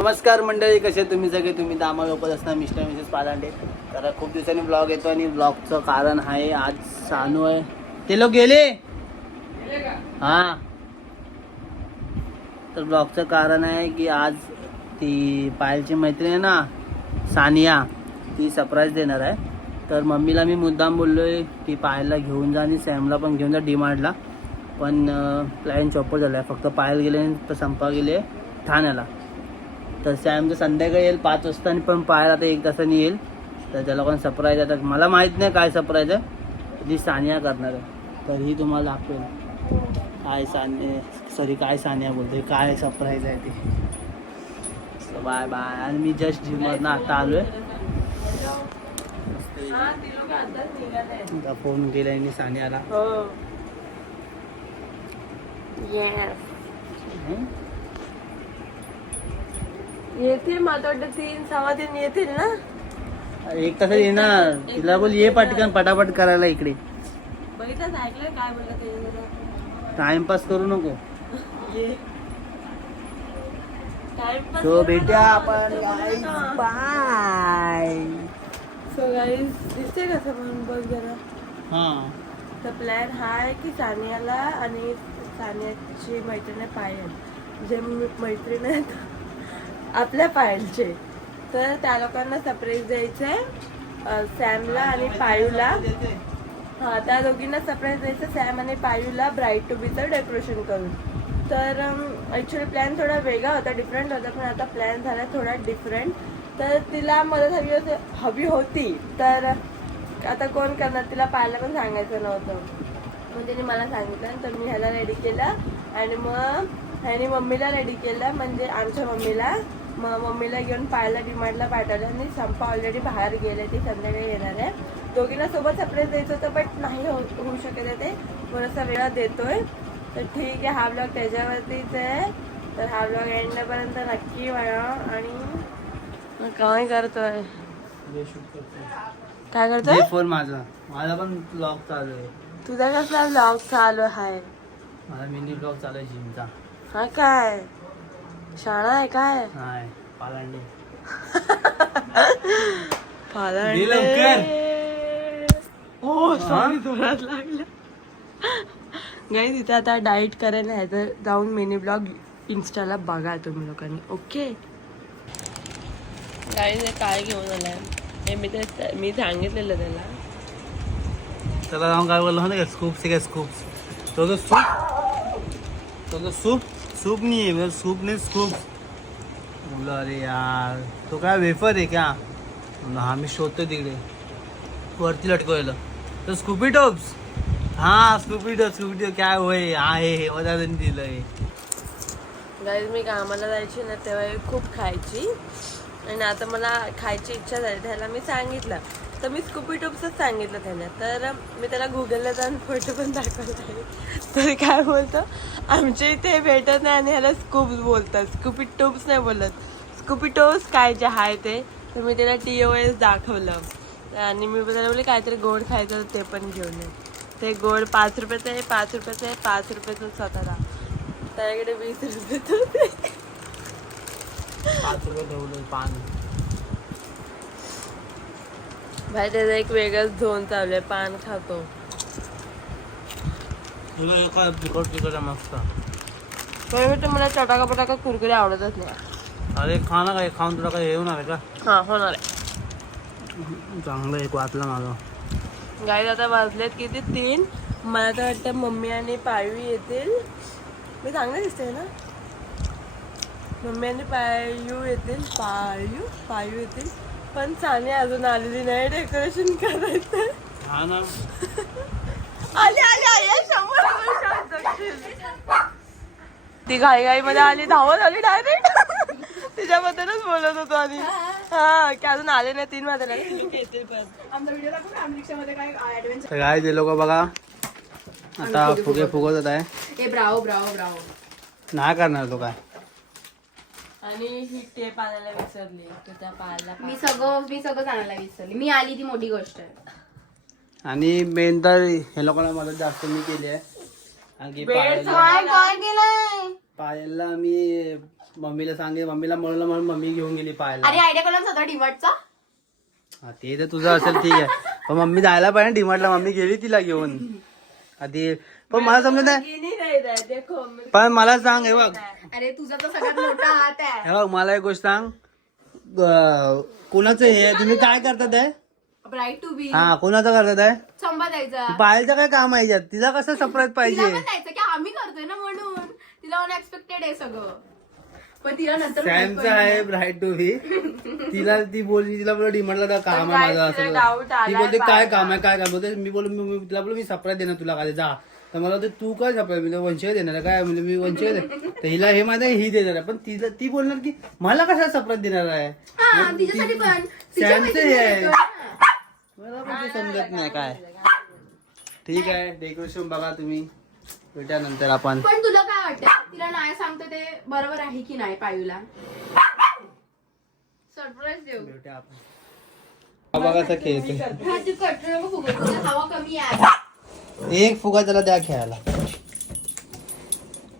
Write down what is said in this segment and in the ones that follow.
नमस्कार मंडळी, कसे तुम्ही सगळे. तुम्ही दामा लोकत असता मिस्टर मिसेस पालांडे. तर खूप दिवसांनी ब्लॉग येतो आणि ब्लॉगचं कारण आहे आज सानू आहे. ते लोक गेले हां. तर ब्लॉगचं कारण आहे की आज ती पायलची मैत्रीण आहे ना सानिया, ती सरप्राईज देणार आहे. तर मम्मीला मी मुद्दाम बोललो आहे की पायलला घेऊन जा आणि सॅमला पण घेऊन जा डीमार्टला. पण प्लॅन चॉपर झाला आहे. फक्त पायल गेले तर संपा गेले ठाण्याला. तर सॅम तर संध्याकाळी येईल 5 वाजता आणि पण पाहायला आता 1 तासाने येईल. तर त्या लोकांना सरप्राईज आहे. तर मला माहीत नाही काय सरप्राईज आहे, जी सानिया करणार आहे. तर ही तुम्हाला दाखवेल काय काय सानिया बोलते काय सरप्राईज आहे ती. Bye bye. आणि मी जस्ट जिमवरनं आता आलो आहे. फोन केला आणि सानियाला येतील. मला वाटतं 3-3:15 येतील ना. 1 तासात येणार. तिला बोल ये पटकन पटापट करायला इकडे. बघितलं ऐकलं काय बोललं ते. टाइमपास करू नको. टाइमपास सो भेटूया आपण गाईज. बाय. सो गाईज दिसते कसं म्हणून बघ जरा. हां. तर प्लॅन हा आहे की सानियाला आणि सानियाची मैत्रीण पायल, जे मैत्रीण आहेत आपल्या पायलचे, तर त्या लोकांना सरप्राईज द्यायचं आहे. सॅमला आणि पायूला. हां, त्या दोघींना सरप्राईज द्यायचं सॅम आणि पायूला ब्राईड टू बीचं डेकोरेशन करून. तर ॲक्च्युली प्लॅन थोडा वेगळा होता, डिफरंट होता. पण आता प्लॅन झाला थोडा डिफरंट. तर तिला मदत हवी होती. तर आता कोण करणार, तिला पाहायला पण सांगायचं नव्हतं. मग तिने मला सांगितलं. तर मी ह्याला रेडी केलं आणि मग ह्याने मम्मीला रेडी केलं, म्हणजे आमच्या मम्मीला. मग मम्मीला घेऊन पाहायला डीमार्टला पाठवलं आणि संपा ऑलरेडी बाहेर गेले. ती संध्याकाळी येणार आहे. दोघींना सोबत सरप्राईज द्यायचं होतं, बट नाही होऊ शकत आहे ते. थोडासा वेळा देतोय. तर ठीक आहे, हा ब्लॉग त्याच्यावरतीच आहे. तर हा ब्लॉग एंडपर्यंत नक्की बघा. आणि काय करतोय, काय करतोय फोन माझा पण ब्लॉग चालू आहे. तुझा कसला ब्लॉग चालू आहे? माझा मिनी ब्लॉग चालू आहे जिमचा. हा काय शाळा आहे काय? नाही, पालांडे. हो सॉरी, जोरात लागलं. गाईज इथे आता डाएट करायला आहे. तर जाऊन मिनी ब्लॉग इन्स्टाला बघा तुम्ही लोकांनी. ओके गाईज काय घेऊन आलाय हे मी सांगितलेलं त्याला. त्याला जाऊन काय बोललो ना, स्कूप्स आहे का स्कूप्स. तो सूप नाही आहे, सूप नाही स्कूप. बोला अरे यार तो काय वेफर आहे क्या. हा मी शोधतो तिकडे वरती लटकवलेलं. तर स्कूपी टॉप्स. हा स्कूपी टॉप काय होय आहे हे मला त्यांनी दिलंय. गाईज मी कामाला जायची ना तेव्हा खूप खायची आणि आता मला खायची इच्छा झाली. त्याला मी सांगितलं, तर मी स्कूपी टोप्सच सांगितलं त्याला. तर मी त्याला गुगलला जाऊन फोटो पण दाखवला आहे. तर काय बोलतो, आमच्या इथे भेटत नाही आणि ह्याला स्कूप्स बोलतात, स्कूपी टोप्स नाही बोलत. स्कूपी टोप्स काय जे आहे ते. तर मी त्याला TOS दाखवलं आणि मी त्याला बोलले काहीतरी गोड खायचं होतं ते पण घेऊन ये. ते गोड 5 रुपयाचं आहे, 5 रुपयाचं आहे, 5 रुपयाचं स्वतःला. त्याकडे 20 रुपयाचं होते. 5 रुपये ठेवलं पान. भाई त्याचा एक वेगळाच झोन चालू आहे, पान खातो. तुला काय तिकट मस्त. मला चटाका पटाका कुरकुरे आवडतच नाही. अरे खा ना, काय खाऊन तुला काय येऊन आहे का. हा होणार आहे. चांगलं एक वाचलं माझं. गाईज आता वाजलेत किती 3. मला तर वाटतं मम्मी आणि पायू येतील. मी चांगलं दिसते ना. मम्मी आणि पायू येतील. पायू येतील. पण सानिया अजून आलेली नाही डेकोरेशन करायचं. हा ना. आली 100. ती घाई मध्ये आली, धावत आली डायरेक्ट. तिच्याबद्दलच बोलत होतो आणि हा की अजून आले नाही 3 वाजता. काय ते लोक बघा आता फुगे फुगवत आहे. ब्रावो नाही करणार तो काय. आणि ही टेप आणायला विसरली. तुझ्या पायाला मी सगळं आणायला विसरली. मी आली ती मोठी गोष्ट आहे. आणि मेन तर हे लोकांना मदत जास्त मी केली आहे. आणखी काय केलंय? पायलला मी मम्मीला सांगे, मम्मीला म्हणलं म्हणून मम्मी घेऊन गेली पाहायला. आणि आयडिया कोणाच होता डिमार्टचा? हा ते तर तुझं असेल ठीक आहे, पण मम्मी जायला पाहिजे डीमार्टला. मम्मी गेली तिला घेऊन आधी. पण मला समजत नाही, गिनी नाही रहा, देखो पण मला सांग हे बघ, अरे तुझा तर सगळ्यात मोठा हात आहे. हे बघ मला एक गोष्ट सांग, कोणाचं हे तुम्ही काय करतात आहे? ब्राईट टू बी हा कोणाचं करतात आहे? संभा द्यायचा. पायलचं काय काम आहे यात? तिला कसं सरप्राईज तिला पाहिजे? पण द्यायचं की आम्ही करतोय ना म्हणून. तिला अनएक्सपेक्टेड आहे सगळं. पण तिला नंतर सॅमचं आहे ब्राईट टू बी. तिला बोलली, तिला बोल डीमार्टला काम आहे माझं असं. ती बोलते काय काम आहे, काय काम बोलते. मी बोलू तिला बोलू मी सरप्राईज देणार तुला काय जा. तर मला बोलते तू काय सरप्राईज, मी वंशिका देणार आहे काय, म्हणजे मी वंशिका दे. तर हिला हे माहिती आहे ही देणार आहे, पण तिला ती बोलणार की मला कशाला सरप्राईज देणार आहे. हा, तिच्यासाठी पण तिच्या सॅमचं हे मैत्रिणीला आहे. देतो. मला पण ते समजत नाही काय. ठीक आहे, डेकोरेशन बघा तुम्ही, भेटा नंतर आपण. पण तुला काय वाटतं तिला नाही सांगतो ते बरोबर आहे की नाही? पायूला सरप्राईज देऊ. भेटा आपण. हा बघा खेळते, हा तू कटोरा नको फुगवू, तुला हवा कमी आहे. एक फुगा त्याला द्या खेळायला.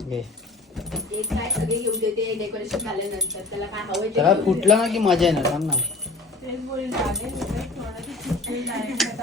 घे. एक काय सगळे घेऊन देते डेकोरेशन झाल्यानंतर. त्याला काय हवं त्याला फुटला ना की मजा येणार, सांग ना.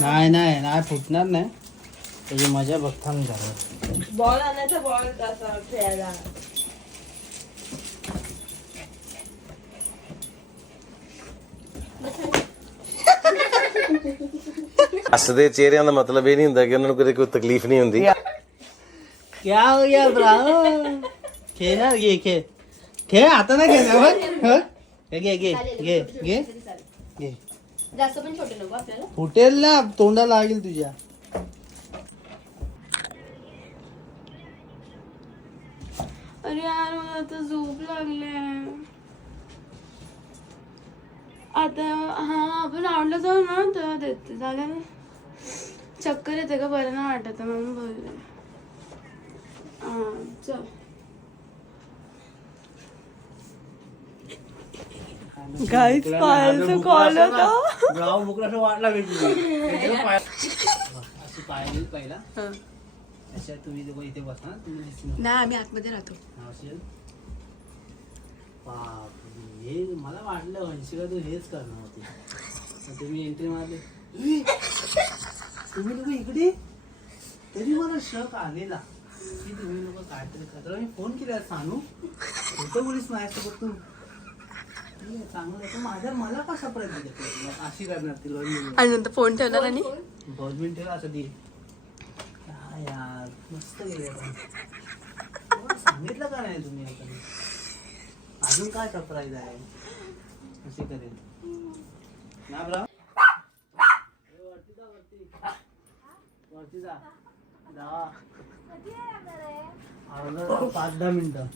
नाही नाही नाही फुटणार नाही, त्याची मजा बघता मी झालं. बॉल आणायचा, बॉल असा खेळायला. ਹੱਸਦੇ ਚਿਹਰਿਆਂ ਦਾ ਮਤਲਬ ਇਹ ਨਹੀਂ ਹੁੰਦਾ ਕਿ ਉਹਨਾਂ ਨੂੰ ਕਦੇ ਕੋਈ ਤਕਲੀਫ ਨਹੀਂ ਹੁੰਦੀ। क्या हो गया ब्राओ? खेळ ना, घे खेळ, खेळ आता ना खेळ बघ. घे घे घे घे घे घे. जास्त पण छोटे नको आपल्याला. फुटेल ना, तोंडा लागेल तुझ्या. अरे यार मला आता झोप लागले. आता हा आपण राऊंडला जाऊ ना, तर देते झालं ना. चक्कर येते का, बरं नाही वाटत म्हणून बोलले. हा चल. Guys, पायलचा call होता. ब्राओ मुकला असं वाटला भेटली अशी पाहिली पहिला. अशा तुम्ही दोघं इथे बसा, तुम्ही दिसणार नाही आम्ही आतमध्ये राहतो. असेल. बापरे, हे मला वाटलं वंशिका तू हेच करणार होती. पण तुम्ही एंट्री मारली, तुम्ही लोक इकडे. तरी मला शक आलेला की तुम्ही लोक काहीतरी करता. मी फोन केला सांगू होतं पोलीस माझ्यासोबत तू चांगलं तू माझ्या मला का सरप्राईज दिली अशी करणार तिला. आणि नंतर फोन ठेवणार आणि गव्हर्नमेंट ठेवा असं ती. काय यार मस्त गेले, सांगितलं का नाही तुम्ही आता? अजून काय सरप्राईज आहे अशी करेल ना ब्रा. वरती जा, वरती वरती जा. 5-10 मिनिटं.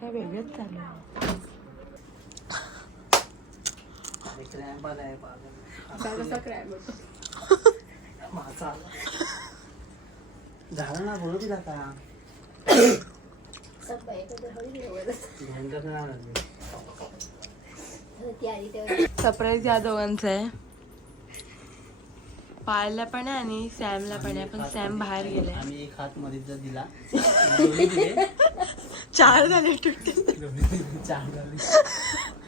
काय वेगळंच चालू आहे. झालं ना, बोलू तिला का सरप्राईज या दोघांचं आहे. पायलला पण आहे आणि सॅमला पण आहे, पण सॅम बाहेर गेलाय. आम्ही एक हात मध्ये जर दिला, दोन्ही दिले, 4 झाले टुट्टी. 4 झाले.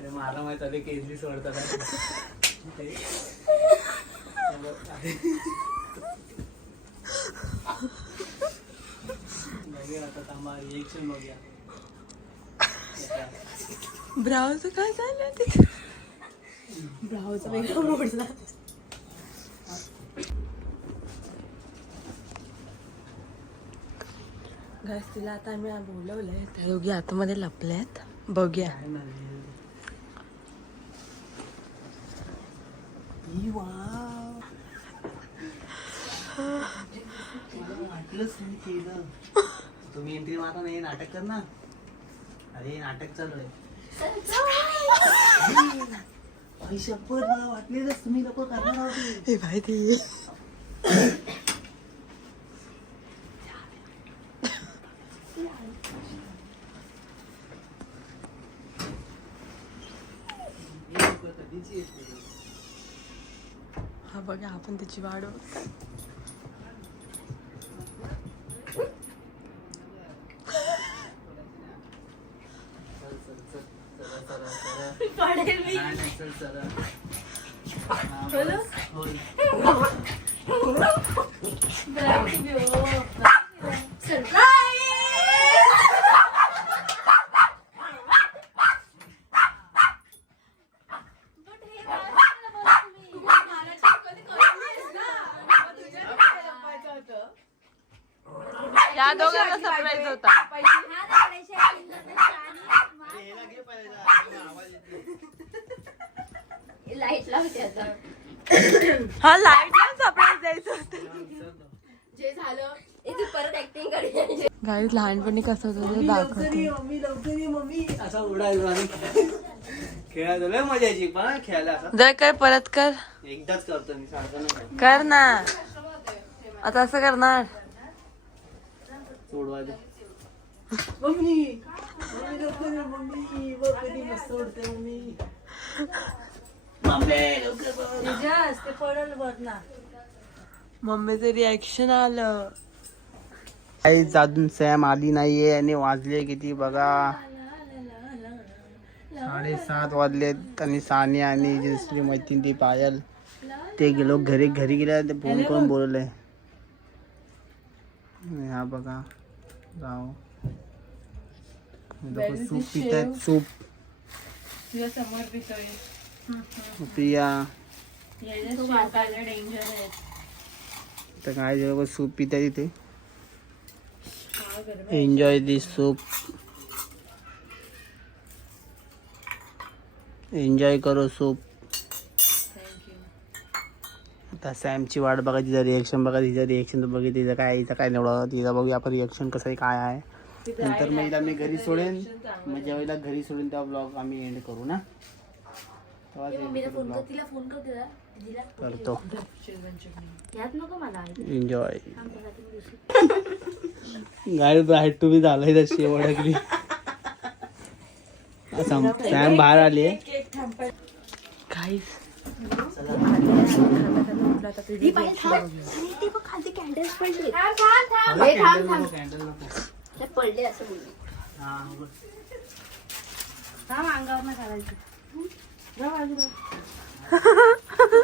मला माहित आले केजरी सोडतात. बघूया आता, थांबा रिएक्शन बघूया. ब्राऊचं काय झालं ते? ब्राऊचा वेगळा मोडला. घास तिला आता आम्ही बोलवलंय, त्या दोघी आतमध्ये लपल्यात. बघूया. वाटलंच नाही केलं. तुम्ही एंट्री मारा नाही, नाटक कर ना. अरे नाटक चालू आहे. शपथ मला वाटलेलंच तुम्ही लोक करणार होते. हे भाई ती हा बघा आपण त्याची वाढ बघताय. या दोघांना सरप्राईज होता. लाईट लावते आता. हा लाईटला सरप्राईज द्यायचं होतं. जे झालं तू परत ऍक्टिंग करायची. गाईत लहानपणी कसं होतं ते दाखवतो. मम्मी लवकर ये मम्मी असा उडायला आणि खेळायला लय मजा यायची पण खेळायला असं जर कर परत कर एकदाच करतो मी सारखं नाही कर ना आता असं करणार. सोडवायचं मम्मी मम्मी लवकर ये मम्मी बघ कधी मस्त उडते मम्मी मम्मी लवकर बघ. मम्मीचं रिॲक्शन आलं. काहीच अजून सॅम आली नाहीये आणि वाजले किती बघा 7:30 वाजलेत आणि सानिया आणि दुसरी मैत्रीण ती पायल ते गेलो घरी गेले ते फोन करून बोलवलंय. हा बघा जाऊ सूप पित आहेत सूप प्रिया तर काय लोक सूप पित आहे तिथे. एन्जॉय दिस सूप एन्जॉय करो सूप. आता सॅमची वाट बघा तिचं रिएक्शन बघा तिचं रिएक्शन तर बघा तिचं काय निवडा तिचं बघूया आपण रिएक्शन कसं आहे काय आहे. नंतर मग हिला मी घरी सोडेन मग ज्यावेळेला घरी सोडेन तेव्हा ब्लॉग आम्ही एंड करू ना करतो. एन्जॉय गाडी ब्राईट टू बी झालंय तर शेवटली सॅम बाहेर आली काहीच पडले असं बोलले.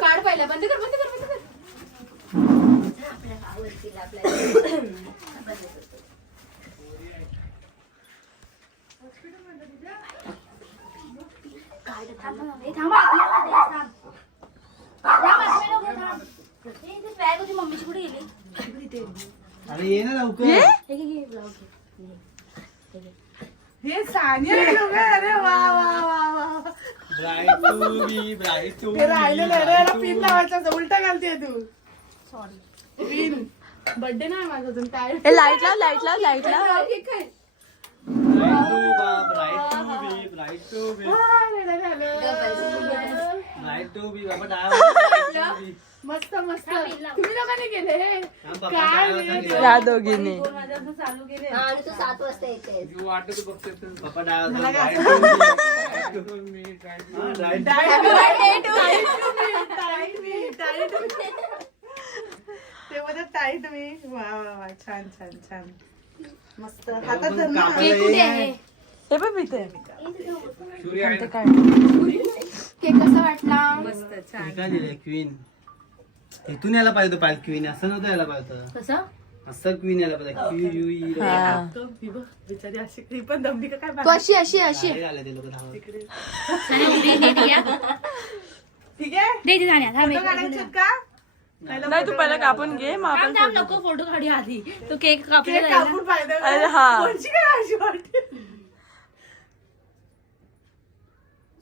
काढ पहिला बंद कर आपल्या आवडतील मम्मीची कुठे गेली. अरे ये ना लवकर हे सानिया अरे वा वा वा ब्राईट टू पिन लावायचा उलटा घालते तू. सॉरी पिन बर्थडे नाही माझा अजून काय. लाईट ला मस्त तुम्ही लोकांनी केले काय या दोघींनी. आणि तू 7 वाजता येते. टाईट मी वा वा छान छान छान मस्त हातात धर ना. हे पण पिते काय केक कसा वाटला. मस्त छान क्वीन इथून यायला पाहिजे होतं पाहिजे क्वीन असं नव्हतं यायला पाहिजे होतं कसं असं क्वीन यायला पाहिजे बिचारी अशी पण दमली का काय. तू अशी आले ते लोक धावत. ठीक आहे काढायचे का नाही तू पहिला कापून घे मग आपण नको फोटो काढू आधी तू केक कापून अरे हा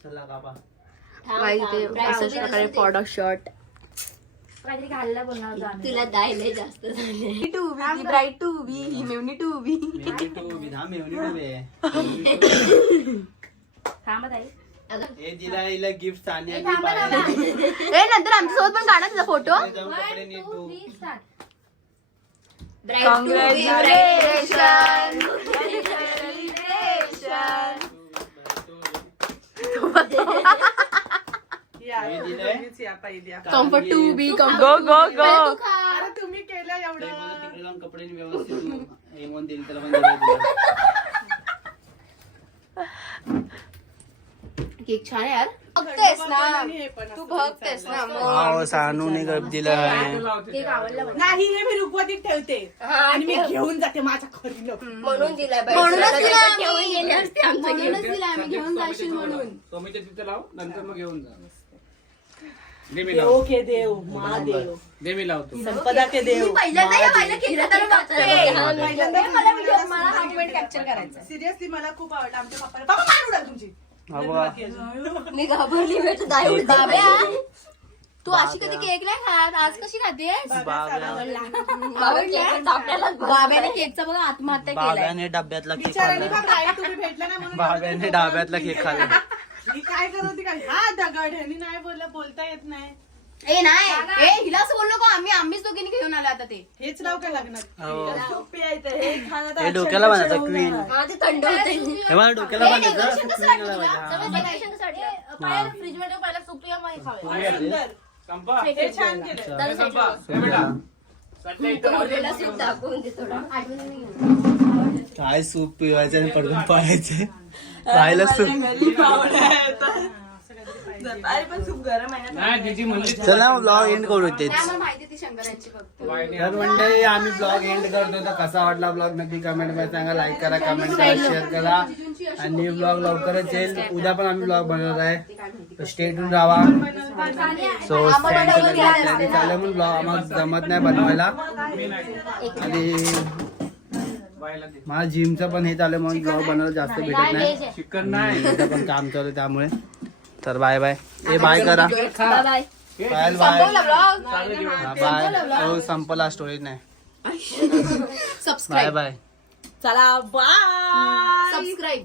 चला कापा प्रकारे प्रॉडक्ट शॉट काहीतरी घालला बनवतो तुला दायले जास्त झाले. To be bright to be ही मेवणी टू बी थांबत आहे. हे दिला हिला गिफ्ट ए नंतर आमच्यासोबत पण काढा तुझा photo. Comfort to be go गो गो तुम्ही केलं ते एवढं मला तिकडे जाऊन कपडे व्यवस्थित हेमून देईल त्याला पण दिलं तुला. केक छान आहे यार. बघतेस ना तू बघतेस ना मग सानूने गप दिला केक आवडला मला. नाही हे मी रुखवतीत ठेवते आणि मी घेऊन जाते माझ्या घरी नको. म्हणून दिलाय बाई. म्हणूनच दिला घेऊन गेले असते म्हणूनच दिला आम्ही घेऊन जाशील म्हणून. स्वामीच्या तिथे लाव नंतर मग घेऊन जा. देव के देव महादेव दे मी लावतो. संपदा के देव पहिल्यांदा या बाईला केलं तर मला व्हिडिओ मला हा मोमेंट कॅप्चर करायचा. सिरियसली मला खूप आवडलं आमच्या पप्पाला. पप्पा मान उडा तुमची. मी घाबरली मी तर दाई उडते. बाब्या, तू अशी कधी केक नाही खात, आज कशी खातेस? बाब्याने केकचा बघा आत्महत्या केलाय. बाब्याने डब्यातला केक बिचारांनी खाल्ला. पण राईट तुम्ही भेटला नाही म्हणून बाब्याने डाब्यातला केक खाल्ला. मी काय करत होती काय हा दगड ह्यांनी नाही बोलता येत नाही. ए नाही ए हिला असं बोल नको. आम्हीच दोघींनी घेऊन आलो आता ते. हेच लाव का लग्नात हो. सूप प्यायचं हे खाणं तर हे डोक्याला अक्षरशः बांधायचं ठेवून क्वीन. आहे. हा, ते थंड होते. हे मला डोक्याला बांधायचं क्वीन फ्रीज मध्ये पहिला सूप या मग खाऊया. आणि सुंदर कंपा हे छान केलं. जरा side ला. हे बेटा सध्या इथं उरलेला सूप दाखवून दे थोडा. आठवण नाही. काय सूप पिवायचं आणि पडून पाहायचे राहिलं सूप. अरे पण सूप गरम आहे ना. नाही तिची म्हणली चला ब्लॉग एंड करू तेच. नाही, मला माहिती ती शंकराची फक्त. तर मंडळी आम्ही ब्लॉग एंड करतो. तर कसा वाटला ब्लॉग नक्की कमेंट मध्ये सांगा. लाईक करा, कमेंट करा, शेअर करा आणि ब्लॉग लवकरच येईल. उद्या पण आम्ही ब्लॉग बनवत आहे. स्टे ट्यून राहा. सो चालेल म्हणून ब्लॉग आम्हाला जमत नाही बनवायला आणि बायला दे. मला जिमचं पण हे चालू म्हणून ब्लॉग बनवायला जास्त भेटत नाही. चिकन नाही इथं पण काम चालू आहे त्यामुळे. तर बाय बाय. ए बाय करा. Bye bye. बाय संपवला ब्लॉग. बाय. हो संपला स्टोरेज नाही. Bye subscribe bye. चला बाय. सबस्क्राईब